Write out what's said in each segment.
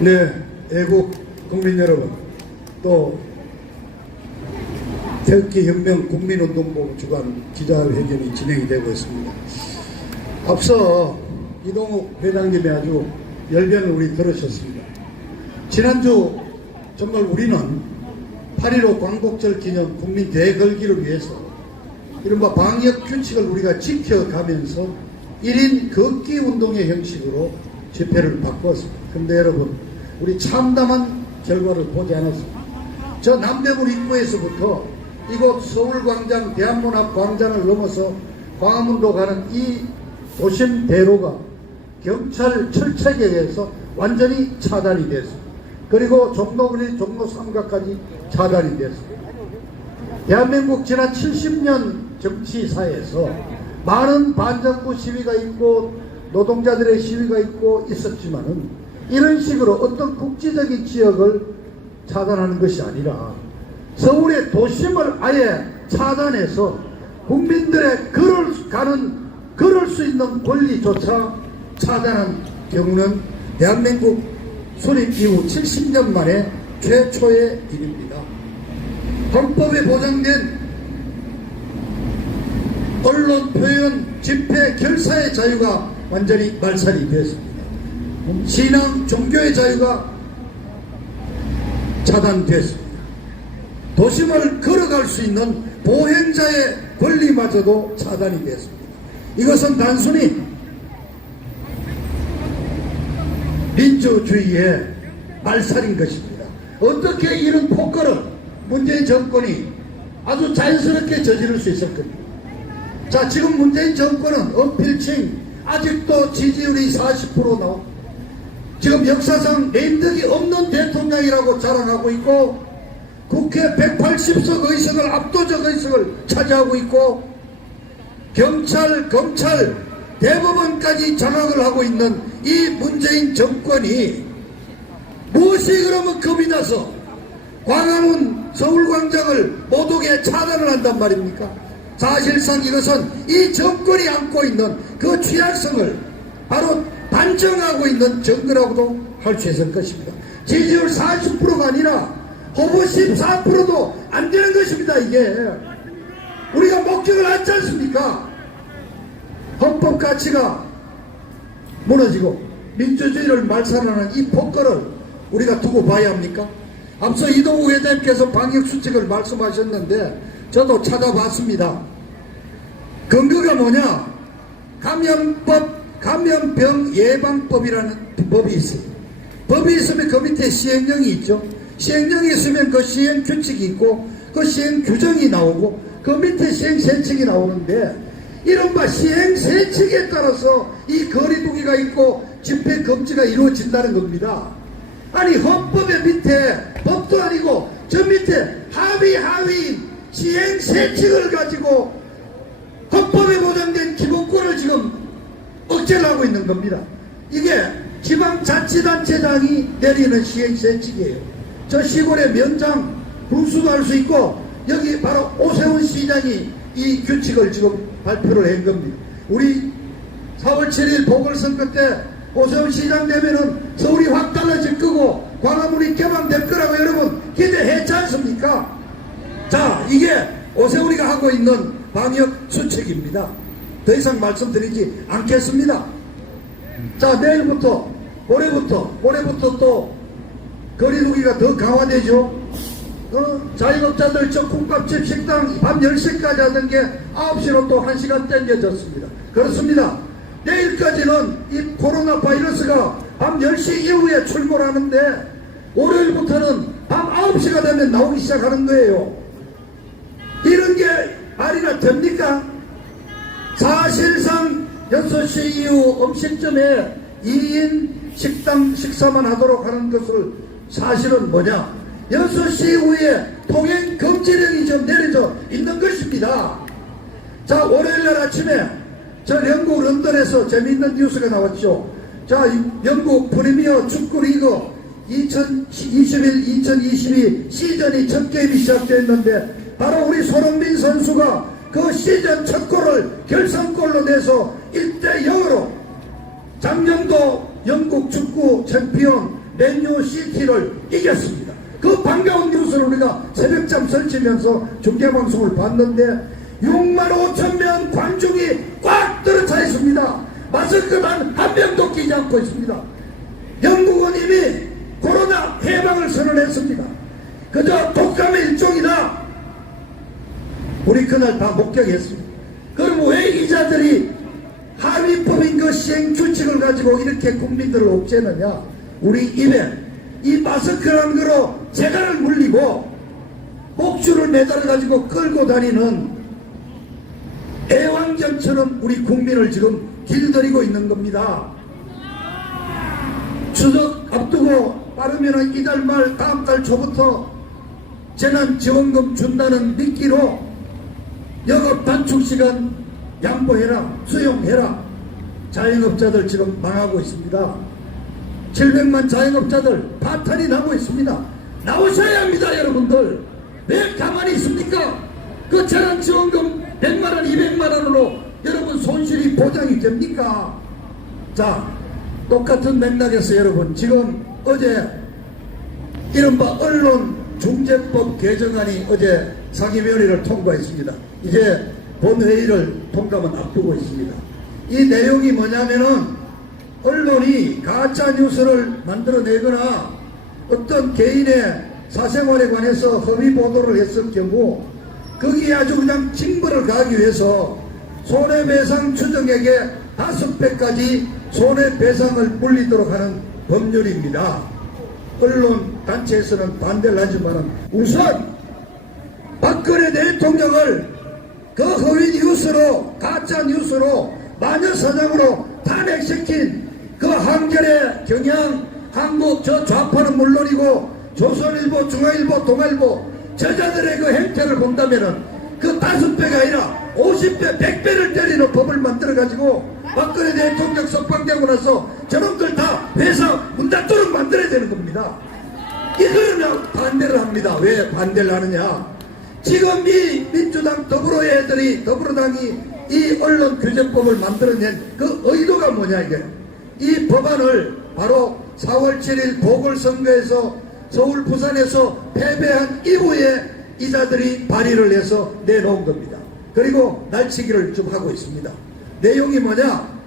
네, 애국 국민 여러분, 또 태극기혁명 국민운동본 주관 기자회견이 진행이 되고 있습니다. 앞서 이동욱 회장님이 아주 열변을 우리 들으셨습니다. 지난주 정말 우리는 8.15 광복절 기념 국민 대걸기를 위해서 이른바 방역 규칙을 우리가 지켜가면서 1인 걷기 운동의 형식으로 집회를 바꿨습니다. 그런데 여러분, 우리 참담한 결과를 보지 않았습니다. 저 남대문 입구에서부터 이곳 서울광장, 대한문 앞 광장을 넘어서 광화문로 가는 이 도심 대로가 경찰 철책에 의해서 완전히 차단이 됐습니다. 그리고 종로거리, 종로 삼각까지 차단이 됐습니다. 대한민국 지난 70년 정치사에서 많은 반정부 시위가 있고 노동자들의 시위가 있고 있었지만은 이런 식으로 어떤 국지적인 지역을 차단하는 것이 아니라 서울의 도심을 아예 차단해서 국민들의 걸을 수 있는 권리조차 차단한 경우는 대한민국 수립 이후 70년 만에 최초의 일입니다. 헌법에 보장된 언론, 표현, 집회, 결사의 자유가 완전히 말살이 되었습니다. 신앙, 종교의 자유가 차단됐습니다. 도심을 걸어갈 수 있는 보행자의 권리마저도 차단이 됐습니다. 이것은 단순히 민주주의의 말살인 것입니다. 어떻게 이런 폭거를 문재인 정권이 아주 자연스럽게 저지를 수 있을 겁니다. 자, 지금 문재인 정권은 언필칭 아직도 지지율이 40% 나오고 지금 역사상 내인덕이 없는 대통령이라고 자랑하고 있고 국회 180석 의석을 압도적 의석을 차지하고 있고 경찰, 검찰, 대법원까지 장악을 하고 있는 이 문재인 정권이 무엇이 그러면 겁이 나서 광화문 서울광장을 못 오게 차단을 한단 말입니까? 사실상 이것은 이 정권이 안고 있는 그 취약성을 바로 반증하고 있는 증거라고도 할 수 있을 것입니다. 지지율 40%가 아니라 후보 14%도 안 되는 것입니다. 이게 우리가 목격을 하지 않습니까? 헌법 가치가 무너지고 민주주의를 말살하는 이 폭거를 우리가 두고 봐야 합니까? 앞서 이동욱 회장님께서 방역수칙을 말씀하셨는데 저도 찾아봤습니다. 근거가 뭐냐? 감염병 예방법이라는 법이 있어요. 법이 있으면 그 밑에 시행령이 있죠. 시행령이 있으면 그 시행 규칙이 있고 그 시행 규정이 나오고 그 밑에 시행 세칙이 나오는데 이른바 시행 세칙에 따라서 이 거리두기가 있고 집회 금지가 이루어진다는 겁니다. 아니 헌법의 밑에 법도 아니고 저 밑에 하위인 시행 세칙을 가지고 헌법에 보장된 기본권을 지금 억제를 하고 있는 겁니다. 이게 지방자치단체장이 내리는 시행세칙이에요. 저 시골의 면장 군수도 할 수 있고 여기 바로 오세훈 시장이 이 규칙을 지금 발표를 한 겁니다. 우리 4월 7일 보궐선거 때 오세훈 시장 되면은 서울이 확 달라질 거고 광화문이 개방될 거라고 여러분 기대했지 않습니까? 자, 이게 오세훈이가 하고 있는 방역 수칙입니다. 더 이상 말씀드리지 않겠습니다. 자, 내일부터 모레부터 또 거리두기가 더 강화되죠. 자영업자들 저 국밥집 식당 밤 10시까지 하던 게 9시로 또 1시간 땡겨졌습니다. 그렇습니다. 내일까지는 이 코로나 바이러스가 밤 10시 이후에 출몰하는데 월요일부터는 밤 9시가 되면 나오기 시작하는 거예요. 이런 게 말이나 됩니까? 사실상 6시 이후 음식점에 2인 식당 식사만 하도록 하는 것을 사실은 뭐냐? 6시 이후에 통행 금지령이 좀 내려져 있는 것입니다. 자, 월요일날 아침에 저 영국 런던에서 재미있는 뉴스가 나왔죠. 자, 영국 프리미어 축구리그 2021-2022 시즌이 첫 게임이 시작됐는데 바로 우리 손흥민 선수가 그 시즌 첫 골을 결승골로 내서 1대0으로 작년도 영국 축구 챔피언 맨유시티를 이겼습니다. 그 반가운 뉴스를 우리가 새벽잠 설치면서 중계방송을 봤는데 6만 5천 명 관중이 꽉 들어차 있습니다. 마스크 단 한 명도 끼지 않고 있습니다. 영국은 이미 코로나 해방을 선언했습니다. 그저 독감의 일종이다. 우리 그날 다 목격했습니다. 그럼 왜 이자들이 하위법인 그 시행규칙을 가지고 이렇게 국민들을 옥죄느냐? 우리 입에 이 마스크라는 거로 재갈을 물리고 목줄을 매달아 가지고 끌고 다니는 애완견처럼 우리 국민을 지금 길들이고 있는 겁니다. 추석 앞두고 빠르면 이달 말 다음 달 초부터 재난지원금 준다는 미끼로 영업 단축시간 양보해라, 수용해라. 자영업자들 지금 망하고 있습니다. 700만 자영업자들 파탄이 나고 있습니다. 나오셔야 합니다. 여러분들 왜 가만히 있습니까? 그 재난지원금 100만원 200만원으로 여러분 손실이 보장이 됩니까? 자, 똑같은 맥락에서 여러분 지금 어제 이른바 언론중재법 개정안이 어제 상임위원회를 통과했습니다. 이제 본회의를 통과만 앞두고 있습니다. 이 내용이 뭐냐면은 언론이 가짜뉴스를 만들어내거나 어떤 개인의 사생활에 관해서 허위 보도를 했을 경우 거기에 아주 그냥 징벌을 가하기 위해서 손해배상 추정액의 5배까지 손해배상을 물리도록 하는 법률입니다. 언론 단체에서는 반대를 하지만 우선 박근혜 대통령을 그 허위 뉴스로 가짜 뉴스로 마녀사냥으로 탄핵시킨 그 한겨레, 경향, 한국 저 좌파는 물론이고 조선일보, 중앙일보, 동아일보 저자들의 그 행태를 본다면은 그 5배가 아니라 50배, 100배를 때리는 법을 만들어가지고 박근혜 대통령 석방되고 나서 저놈들 다 회사 문 닫도록 만들어야 되는 겁니다. 이거는 반대를 합니다. 왜 반대를 하느냐? 지금 이 민주당 더불어당이 이 언론규제법을 만들어낸 그 의도가 뭐냐 이게. 이 법안을 바로 4월 7일 보궐선거에서 서울 부산에서 패배한 이후에 이자들이 발의를 해서 내놓은 겁니다. 그리고 날치기를 좀 하고 있습니다. 내용이 뭐냐?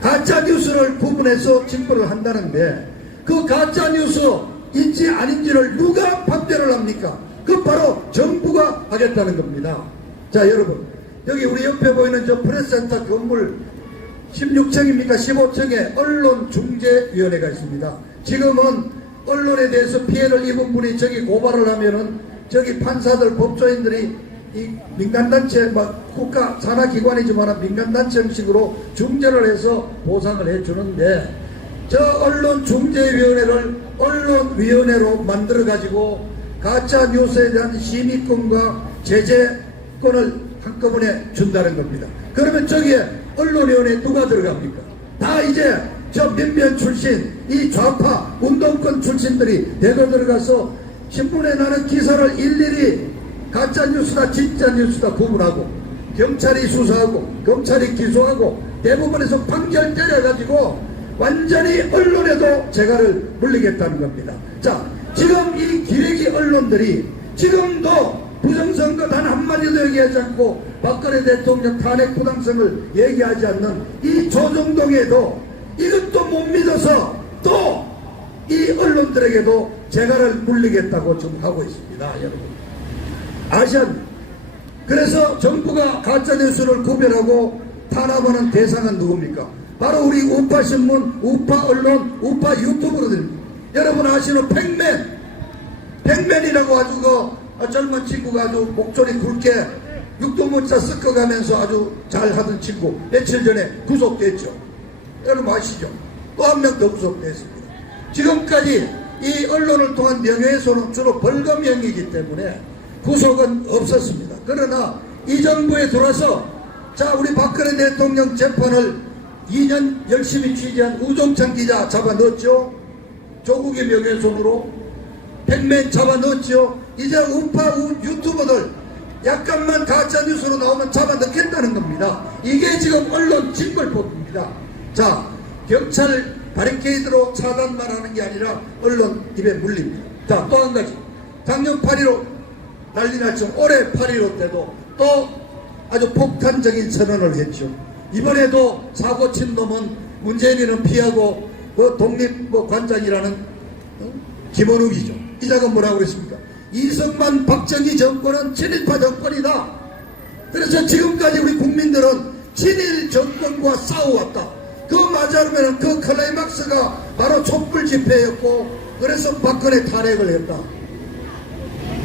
가짜뉴스를 구분해서 징벌을 한다는데 그 가짜뉴스인지 아닌지를 누가 판별을 합니까? 그 바로 정부가 하겠다는 겁니다. 자, 여러분 여기 우리 옆에 보이는 저 프레스센터 건물 16층입니까? 15층에 언론중재위원회가 있습니다. 지금은 언론에 대해서 피해를 입은 분이 저기 고발을 하면은 저기 판사들, 법조인들이 이 민간단체, 국가 산하기관이지만 민간단체 형식으로 중재를 해서 보상을 해주는데 저 언론중재위원회를 언론위원회로 만들어가지고 가짜뉴스에 대한 심의권과 제재권을 한꺼번에 준다는 겁니다. 그러면 저기에 언론위원회에 누가 들어갑니까? 다 이제 저 몇몇 출신, 이 좌파 운동권 출신들이 대거 들어가서 신문에 나는 기사를 일일이 가짜뉴스다 진짜뉴스다 구분하고 경찰이 수사하고 검찰이 기소하고 대법원에서 판결 때려가지고 완전히 언론에도 재갈을 물리겠다는 겁니다. 자, 지금 이 기레기 언론들이 지금도 부정선거 단 한마디도 얘기하지 않고 박근혜 대통령 탄핵 부당성을 얘기하지 않는 이 조정동에도 이것도 못 믿어서 또 이 언론들에게도 재갈을 물리겠다고 지금 하고 있습니다. 여러분 아시안 그래서 정부가 가짜뉴스를 구별하고 탄압하는 대상은 누굽니까? 바로 우리 우파신문, 우파언론, 우파 유튜브들입니다. 여러분 아시는 팩맨이라고 아주 그 젊은 친구가 아주 목소리 굵게 육두문자 섞어가면서 아주 잘하던 친구 며칠 전에 구속됐죠. 여러분 아시죠? 또 한 명 더 구속됐습니다. 지금까지 이 언론을 통한 명예훼손은 주로 벌금형이기 때문에 구속은 없었습니다. 그러나 이 정부에 들어서 자 우리 박근혜 대통령 재판을 2년 열심히 취재한 우종찬 기자 잡아 넣었죠. 조국의 명예훼손으로 팩맨 잡아 넣었죠. 이제 우파 유튜버들 약간만 가짜뉴스로 나오면 잡아 넣겠다는 겁니다. 이게 지금 언론 징벌법입니다. 자, 경찰 바리케이드로 차단만 하는 게 아니라 언론 입에 물립니다. 자, 또 한 가지. 작년 8.15 난리 났죠. 올해 8.15 때도 또 아주 폭탄적인 선언을 했죠. 이번에도 사고 친 놈은 문재인이는 피하고 독립관장이라는 김원욱이죠. 기자가 뭐라고 그랬습니까? 이승만 박정희 정권은 친일파 정권이다. 그래서 지금까지 우리 국민들은 친일 정권과 싸워왔다. 그 맞아보면 그 클라이막스가 바로 촛불 집회였고, 그래서 박근혜 탄핵을 했다.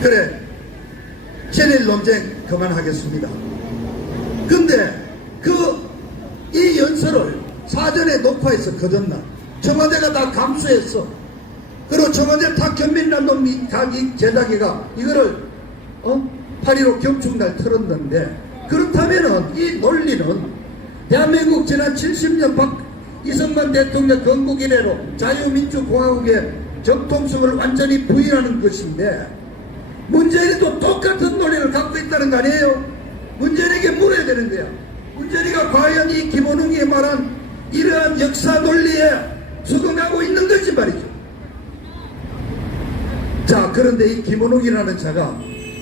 그래, 친일 논쟁 그만하겠습니다. 근데 이 연설을 사전에 녹화해서 거듭나 청와대가 다 감수했어. 그리고 청와대 다 견민란 놈이 자기 제자기가 이거를 8.15 경축날 틀었는데, 그렇다면은 이 논리는 대한민국 지난 70년 이승만 대통령 건국 이래로 자유민주공화국의 정통성을 완전히 부인하는 것인데, 문재인도 똑같은 논리를 갖고 있다는 거 아니에요? 문재인에게 물어야 되는 거야. 문재인이가 과연 이 김원웅이 말한 이러한 역사 논리에 수긍하고 있는 건지 말이죠. 자, 그런데 이 김원웅이라는 자가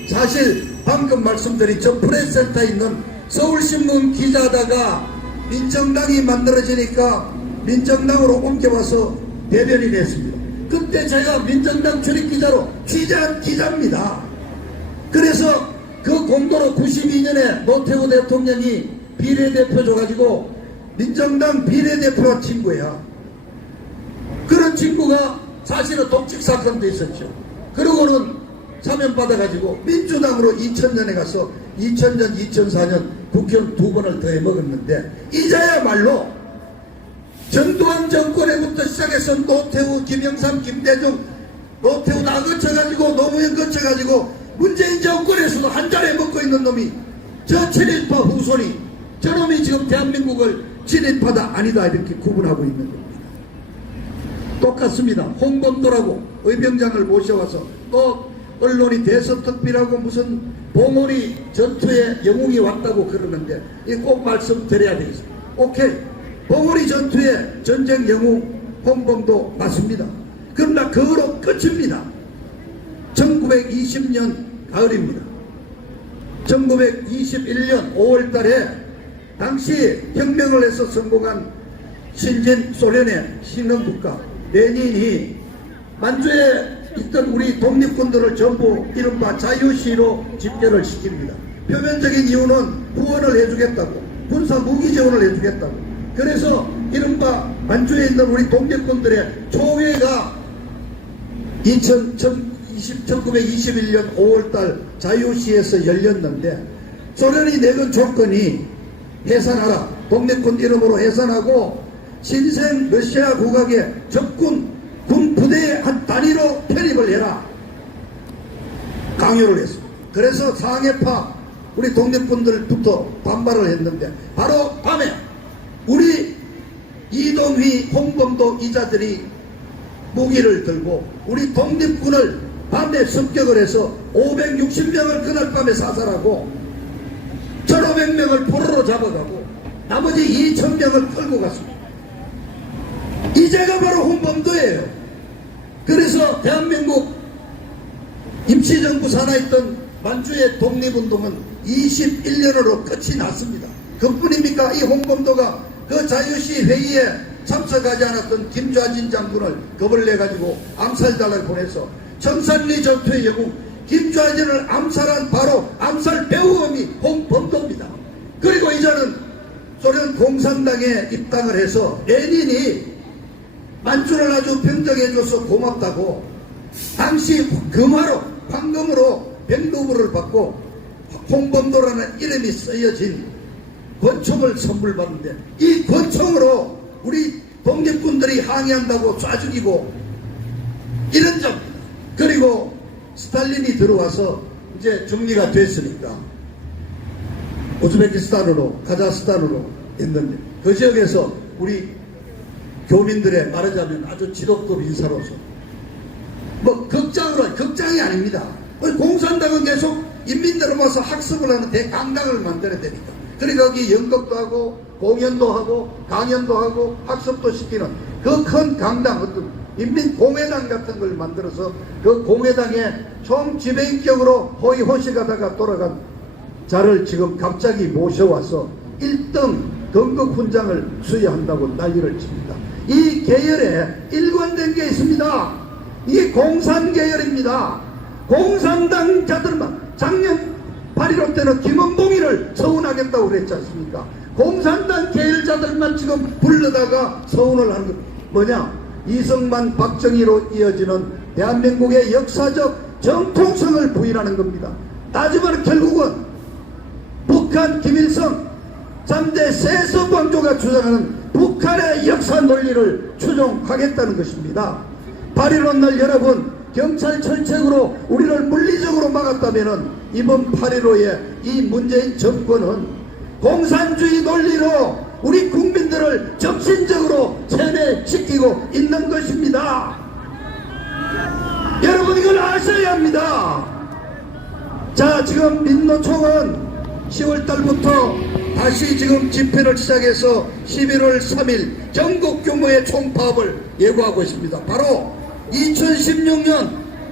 사실 방금 말씀드린 저 프레스센터에 있는 서울신문 기자다가 민정당이 만들어지니까 민정당으로 옮겨와서 대변인 했습니다. 그때 제가 민정당 출입기자로 취재한 기자입니다. 그래서 그 공도로 92년에 노태우 대통령이 비례대표 줘가지고 민정당 비례대표가 친구야. 그런 친구가 사실은 독직 사건도 있었죠. 그러고는 사면받아가지고 민주당으로 2000년에 가서 2000년, 2004년 국회의원 2번을 더 해먹었는데, 이자야말로 전두환 정권에부터 시작해서 노태우, 김영삼, 김대중, 노태우 다 거쳐가지고 노무현 거쳐가지고 문재인 정권에서도 한 자리에 먹고 있는 놈이 저 친일파 후손이, 저놈이 지금 대한민국을 친일파다 아니다 이렇게 구분하고 있는 겁니다. 똑같습니다. 홍범도라고 의병장을 모셔와서 또 언론이 대서특비라고 무슨 봉오리 전투에 영웅이 왔다고 그러는데, 이 꼭 말씀드려야 되겠습니다. 오케이, 봉오리 전투에 전쟁 영웅 홍범도 맞습니다. 그러나 그거로 끝입니다. 1920년 가을입니다. 1921년 5월달에 당시 혁명을 해서 성공한 신진 소련의 신흥국가 레닌이 만주에 있던 우리 독립군들을 전부 이른바 자유시로 집결을 시킵니다. 표면적인 이유는 후원을 해주겠다고, 군사 무기 지원을 해주겠다고. 그래서 이른바 만주에 있는 우리 독립군들의 총회가 1921년 5월달 자유시에서 열렸는데, 소련이 내건 조건이 해산하라, 독립군 이름으로 해산하고 신생 러시아 국악의 적군 군 부대의 한 단위로 편입을 해라 강요를 했습니다. 그래서 상해파 우리 독립군들부터 반발을 했는데, 바로 밤에 우리 이동휘, 홍범도 이자들이 무기를 들고 우리 독립군을 밤에 습격을 해서 560명을 그날 밤에 사살하고 1500명을 포로로 잡아가고 나머지 2000명을 끌고 갔습니다. 이제가 바로 홍범도예요. 그래서 대한민국 임시정부 산하있던 만주의 독립운동은 21년으로 끝이 났습니다. 그뿐입니까? 이 홍범도가 그 자유시 회의에 참석하지 않았던 김좌진 장군을 겁을 내가지고 암살단을 보내서 청산리 전투의 영웅 김좌진을 암살한 바로 암살 배우범이 홍범도입니다. 그리고 이제는 소련 공산당에 입당을 해서 레닌이 만주를 아주 평정해줘서 고맙다고 당시 금화로 황금으로 백루블을 받고 홍범도라는 이름이 쓰여진 권총을 선물 받는데, 이 권총으로 우리 독립군들이 항의한다고 쏴 죽이고 이런 점. 그리고 스탈린이 들어와서 이제 정리가 됐으니까 우즈베키스탄으로 카자흐스탄으로 했는데, 그 지역에서 우리 교민들의 말하자면 아주 지도급 인사로서 걱장이 아닙니다. 공산당은 계속 인민들을 모아서 학습을 하는 대강당을 만들어야 되니까, 그러니까 거기 연극도 하고 공연도 하고 강연도 하고 학습도 시키는 그 큰 강당, 어떤 인민공회당 같은 걸 만들어서 그 공회당에 총지배인격으로 호의호식하다가 돌아간 자를 지금 갑자기 모셔와서 1등 등급 훈장을 수여한다고 난리를 칩니다. 이 계열에 일관된 게 있습니다. 이게 공산계열입니다. 공산당자들만 작년 8.15 때는 김원봉이를 서운하겠다고 그랬지 않습니까? 공산당 계열자들만 지금 불러다가 서운을 하는 것 뭐냐? 이승만 박정희로 이어지는 대한민국의 역사적 정통성을 부인하는 겁니다. 따지면 결국은 북한 김일성 3대 세서방조가 주장하는 북한의 역사 논리를 추종하겠다는 것입니다. 8.15 날 여러분 경찰 철책으로 우리를 물리적으로 막았다면 이번 8.15에 이 문재인 정권은 공산주의 논리로 우리 국민들을 정신적으로 세뇌시키고 있는 것입니다. 여러분 이걸 아셔야 합니다. 자, 지금 민노총은 10월달부터 다시 지금 집회를 시작해서 11월 3일 전국 규모의 총파업을 예고하고 있습니다. 바로 2016년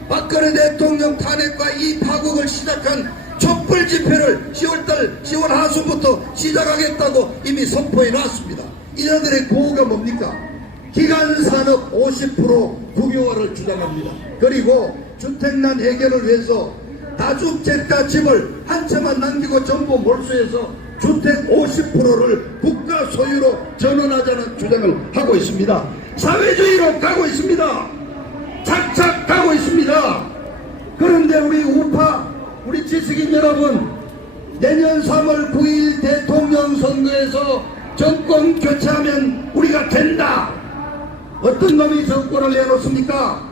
박근혜 대통령 탄핵과 이 파국을 시작한 촛불 집회를 10월 하순부터 시작하겠다고 이미 선포해 놨습니다. 이자들의 구호가 뭡니까? 기간산업 50% 국유화를 주장합니다. 그리고 주택난 해결을 위해서 다주택자 집을 한 채만 남기고 전부 몰수해서 주택 50%를 국가 소유로 전환하자는 주장을 하고 있습니다. 사회주의로 가고 있습니다. 착착 가고 있습니다. 그런데 우리 우파, 우리 지식인 여러분, 내년 3월 9일 대통령 선거에서 정권 교체하면 우리가 된다. 어떤 놈이 정권을 내놓습니까?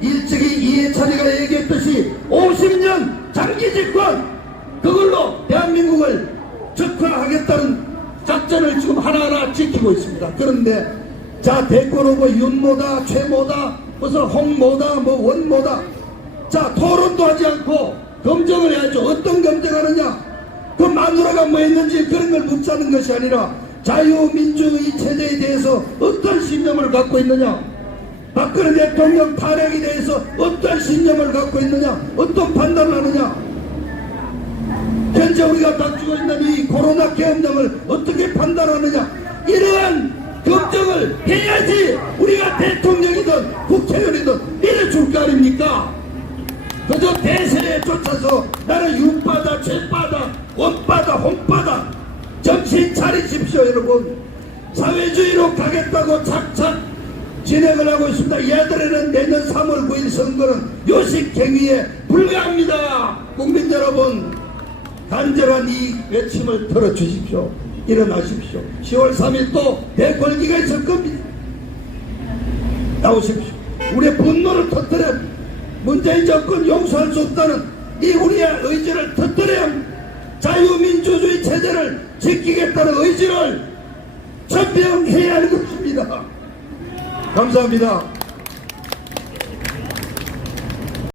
일찍이 이해찬이가 얘기했듯이 50년 장기 집권, 그걸로 대한민국을 적화하겠다는 작전을 지금 하나하나 지키고 있습니다. 그런데 자, 대권 후보 윤모다, 최모다, 무슨 홍모다, 뭐 원모다, 자, 토론도 하지 않고 검증을 해야죠. 어떤 검증하느냐? 그 마누라가 뭐 했는지 그런 걸 묻자는 것이 아니라 자유민주주의 체제에 대해서 어떤 신념을 갖고 있느냐? 박근혜 대통령 탄핵에 대해서 어떤 신념을 갖고 있느냐? 어떤 판단을 하느냐? 현재 우리가 다투고 있는 이 코로나 계엄령을 어떻게 판단하느냐? 이러한 검증을 해야지 우리가 대통령이든 국회의원이든 이래줄 거 아닙니까? 그저 대세에 쫓아서 나는 윤바다, 죄바다, 원바다, 홍바다, 정신 차리십시오. 여러분, 사회주의로 가겠다고 착착 진행을 하고 있습니다. 얘들에는 내년 3월 9일 선거는 요식행위에 불과합니다. 국민 여러분, 간절한 이 외침을 들어주십시오. 일어나십시오. 10월 3일 또 대궐기가 있을 겁니다. 나오십시오. 우리의 분노를 터뜨려 문재인 정권 용서할 수 없다는 이 우리의 의지를 터뜨려 자유민주주의 체제를 지키겠다는 의지를 천명해야 하는 것입니다. 감사합니다.